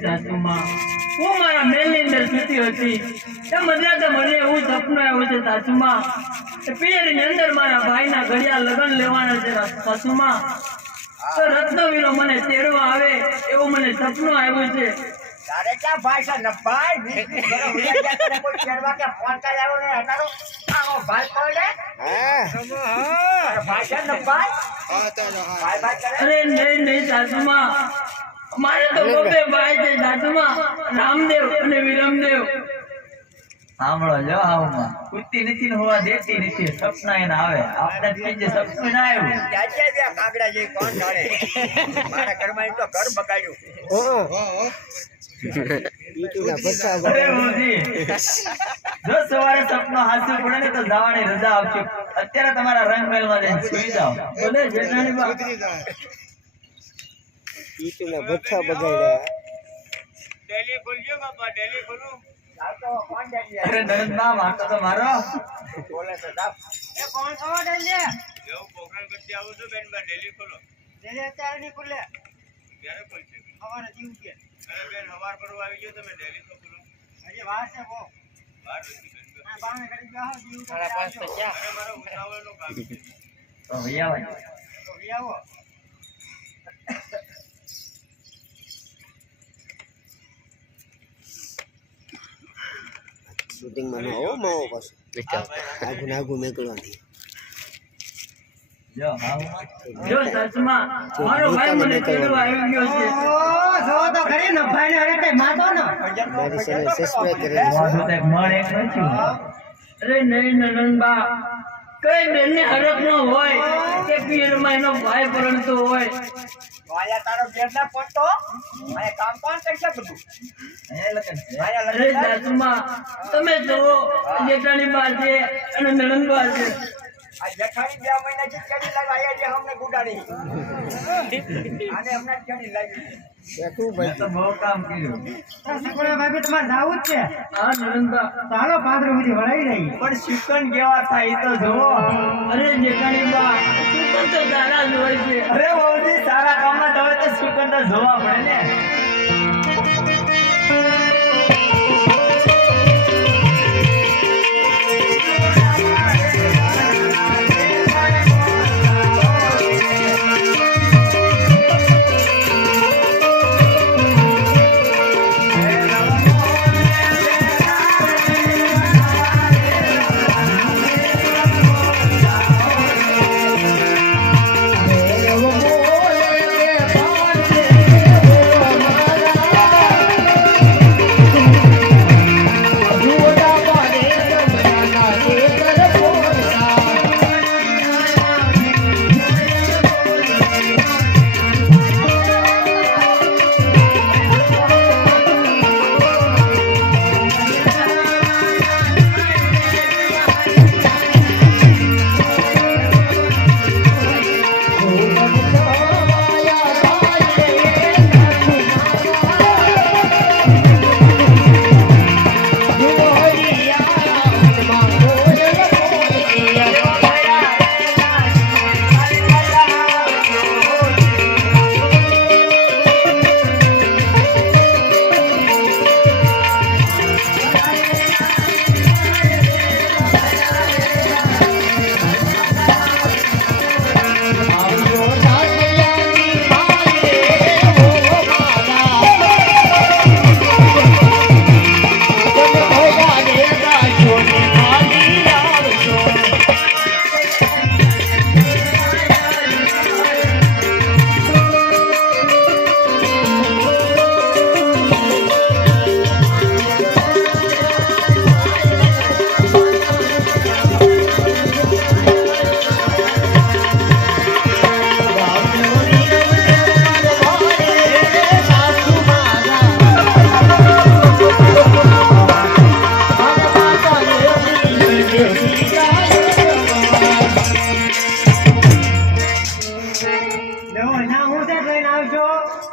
સાસુમાં હું મારા મહેલની અંદર સૂતી હતી તે મજાતા મને એવું સપનું આવ્યું છે સાસુમાં પિયરની અંદર મારા ભાઈના ઘડિયા લગ્ન લેવાના છે સાસુમાં તો રત્નવીરો મને તેડવા આવે એવું મને સપનું આવ્યું છે તારે ક્યાં ભાઈ છે ને ભાઈ કોઈ તેડવા કે ફોન કરી આવ્યો ને હટારો આવો ભાઈ પડે ભાઈ છે ને ભાઈ અરે નહીં સાસુમાં મારે તો બબે ભાઈ છે સાસુમાં રામદેવ અને વિરમદેવ સાંભળો જો આવું કુત્તી નથી હોવા દેતી નથી સપના એને આવે આપણે જે સપનું ના આવ્યું આજે બે કાગડા જે કોણ જાણે મારા ઘરમાં તો ઘર બગાડ્યું અરે મોદી જો સવારે સપનો હાથે પડે ને તો જવાની રજા આપજો અત્યારે તમારા રંગમહેલમાં જઈને સુઈ જાઓ ભલે જેઠાણી બા ઈટુના ભઠ્ઠા બગાડ્યા ડેલી ખોલજો બાપા ડેલી ખોલું તો કોણ ડેલી અરે નરેન્દ્રબા મારતો તો મારો બોલે તો સાહેબ એ કોણ છો ડેલી એવું પ્રોગ્રામ કરતી આવું છું બેન બા ડેલી ખોલો ડેલી અત્યારે નહીં ખુલે ક્યારે ખોલશે સવારે જીવ કે અરે બેન સવાર પર આવી ગયો તમે ડેલી તો ખોલો હજી વાર છે બહુ વાર નથી બેન આ બાને કરી જાઓ જીવ સાડા 5 તો ક્યાં અરે મારો ઉતાવળનો કામ છે તો ભૈયા તો આવો શૂટિંગમાં નો આવો માવો પાછો આગુ નીકળવાની જો જો સાસુમાં મારો ભાઈ મને તેડવા આવી ગયો છે જો તો ખરી ને ભાઈ ને હરટે માતો ને મારી ચેનલ સબસ્ક્રાઇબ કરી વાંધો તો એક મણ એક નથી અરે નહીં નંદબા કઈ બેનને હરખ ન હોય કે પિયરમાં એનો ભાઈ પરણતો હોય વાયા તારો બેન ના પોતો આ કામ કોણ કરશે બધું એ લગન છે વાયા અરે સાસુમાં તમે જુઓ જેઠાણી બા છે અને નણંદબા છે આ જેઠાણી 2 મહિનાથી ચડી લગાયા છે અમને ગુડાડી આને અમને ચડી લાગી બેઠું મેં તો બહુ કામ કર્યું શીકોડા ભાઈ તમારે જાવું જ છે હા નણંદબા ચાલો 5 સુધી વળાઈ રહી પણ શિકન કેવા થાય એ તો જુઓ અરે જેઠાણી બા શું તો તારા જ હોય છે અરે બહુજી સારા કામમાં તમે તો શિકન તો જોવા પડે ને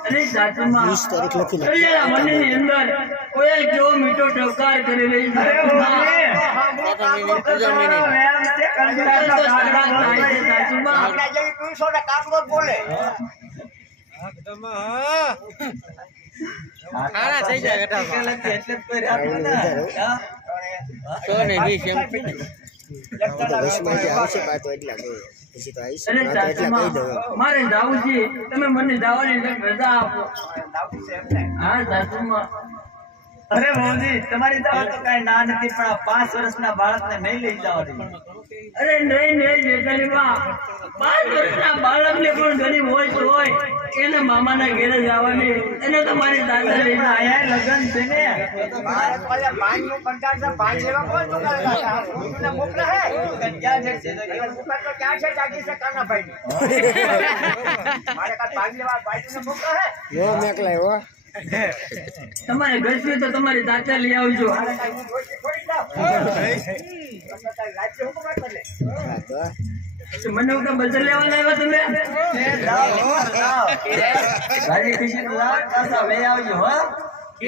અરે સાચુમાં 20 તારીખ લખી નાખ. કડિયાળા મંદિરની અંદર કોયલ કેવો મીઠો ટવકાર કરી રહી છે અરે સાચુમાં. વ્યાયામ છે, કંટાળો તો સારા થાય છે સાચુમાં. આપણા જેવી તું છો ને કાકડો જ બોલે ખાના થઈ જાય એટલે જ કોઈ રાખ્યું ને. હા? તો 10 માંથી આવશે પાછો એટલા કહે. પછી તો આવીશ અરે પાછો એટલા કહી દઉં. સાચુમાં મારે જાવું છે તમે મને જવાની રજા આપો. લાવું છે એમને હા સાચુમાં. અરે ભૌજી, તમારી જાવ તો કઈ ના નથી, પણ આ 5 વર્ષના બાળકને નહીં લઈ જવાની. અરે નહીં જેઠાણીમાં 5 વર્ષના બાળકને પણ ગરીબ હોય તો હોય એને મામાના ઘેરે જવાની એને તો મારી દાદા લઈ જાય. આયા લગન છે ને. ભારત વાળા ભાઈનું કંટાળ છે ભાઈ જેવા કોણ તો કરે છે મોકલે હે ક્યાં છે? મોકલ તો ક્યાં છે જાગી છે કાના ભાઈ મારે કા ભાઈ લેવા ભાઈને મોકલે હે યો મેકલાય હો. તમારે ગજવી તો તમારી દાદા લઈ આવજો. મારે કાઈ રોટી થોડી લાવ રાજ્ય હુકમ કરે હા તો મને હું કાં બજાર લેવાના આવ્યા તમે? રાજી ખુશી તો લાવ, પાછા લઈ આવજો હો.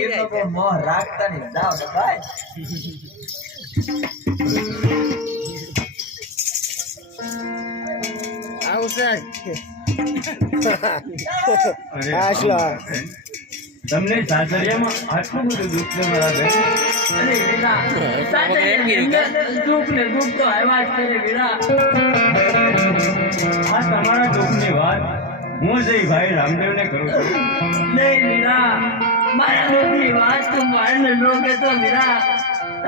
એનો કોઈ મોહ રાખતા નહીં. જાઓ ને ભાઈ. આવશે. હાસલો. તમને સાસરિયામાં આટલું બધું દુઃખ છે મારા બેન? અરે વીરા, સાસરિયાની અંદર દુઃખ ને દુઃખ તો આવ્યા જ કરે વીરા. આ તમારા દુઃખની વાત હું જઈ ભાઈ રામદેવને કરું છું. નહીં વીરા, મારા દુઃખની વાત તું મારને ન કહેતો વીરા.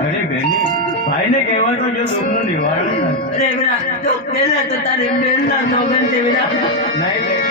અરે બેની, ભાઈને કહેવા તો જો દુઃખનું નિવારણ નથી. અરે વીરા, તો પહેલા તો તારી બેનના સોગંદ છે વીરા. નહીં બેન,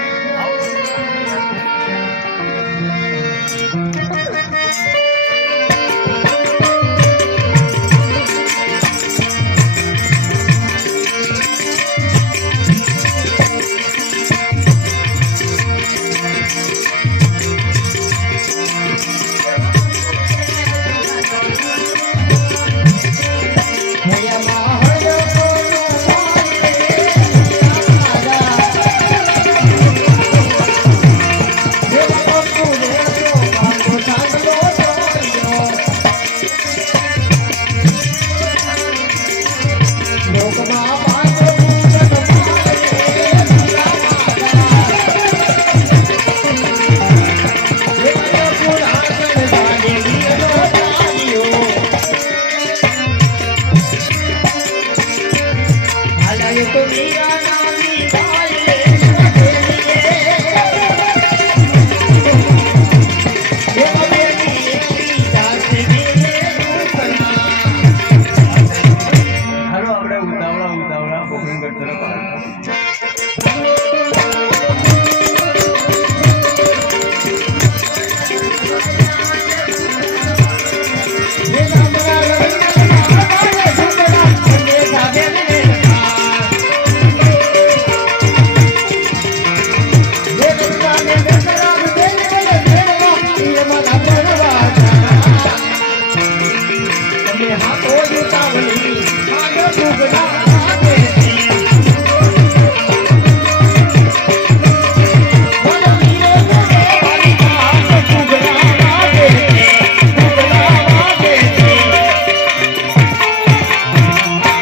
હાલો આપણે ઉતાવળા પોખરણગઢ તરફ હાલો. હાથો જુતાવલી આગળ